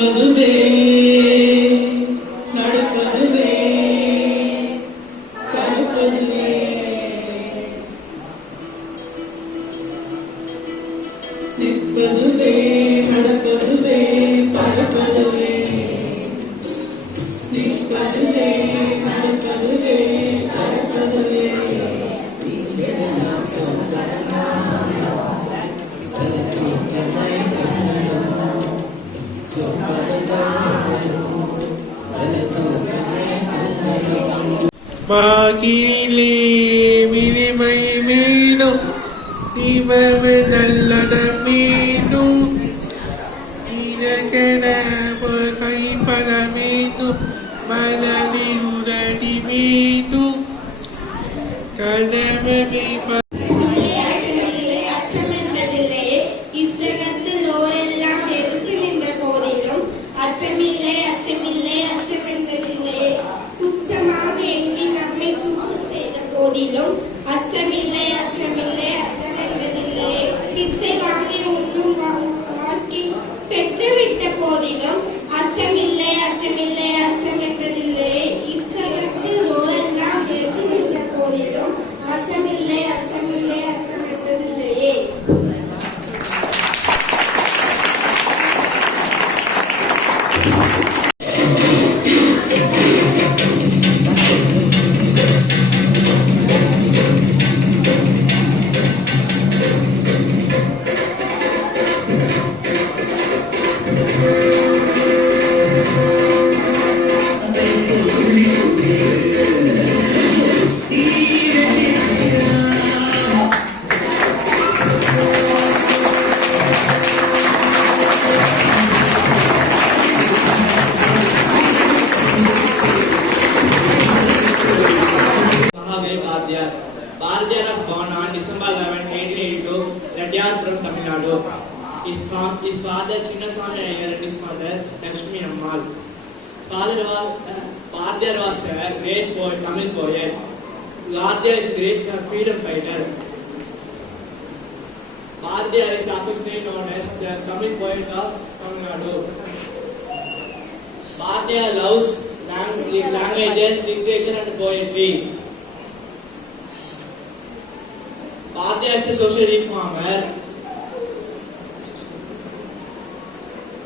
நிற்பதுவே நடப்பதுவே கருப்பதுவே நிற்பதுவே நடப்பதுவே பரப்பதுவே நிற்பதுவே நடப்பதுவே கருப்பதுவே மாகிலே விரிமை மீண்டும் இவவு நல்லத மீண்டும் இனகன கைப்பட மீண்டும் மனதில் உடடி மீண்டும் கடமை அச்சமில்லை அச்சமில்லை அச்சம் என்பதில்லை பிச்சை வாங்கி உண்ணும் வாழ்க்கை பெற்றுவிட்ட போதிலும் அச்சமில்லை அச்சமில்லை அச்சம் என்பதில்லை இச்சகத்தில் ஓரெல்லாம் பெற்றுவிட்ட போதிலும் அச்சமில்லை அச்சமில்லை அச்சம் என்பதில்லையே. Bharatiya was born on December 11, 1882, Reddyarpuram, Tamil Nadu. His father Chinnaswamy Iyer and his mother Lakshmi Ammal. Bharatiya was a great poet, Tamil poet. Bharatiya is a great freedom fighter. Bharatiya is affectionately known as the Tamil poet of Tamil Nadu. Bharatiya loves languages, literature and poetry. Bharatiya is a social reformer.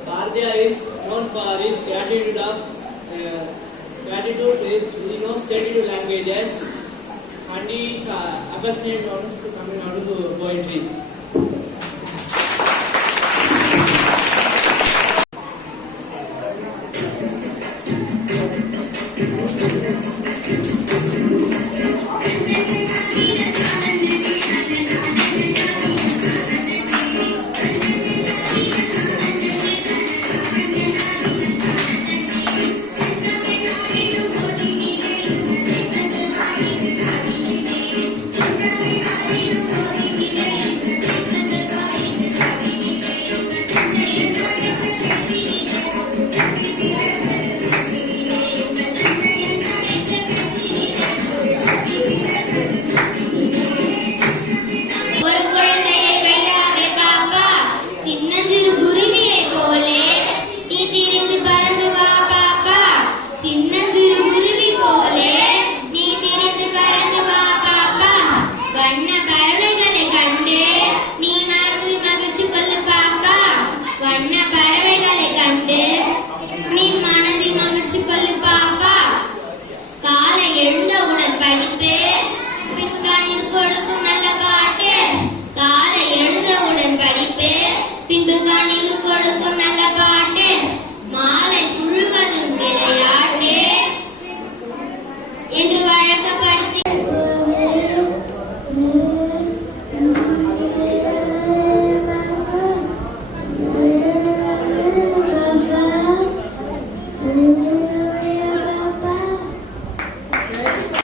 Bharatiya is known for his gratitude. He knows 32 languages and he is affectionately known as the Tamil Nadu poetry. பின்பு கனிவு கொடுக்கும் நல்ல பாட்டு மாலை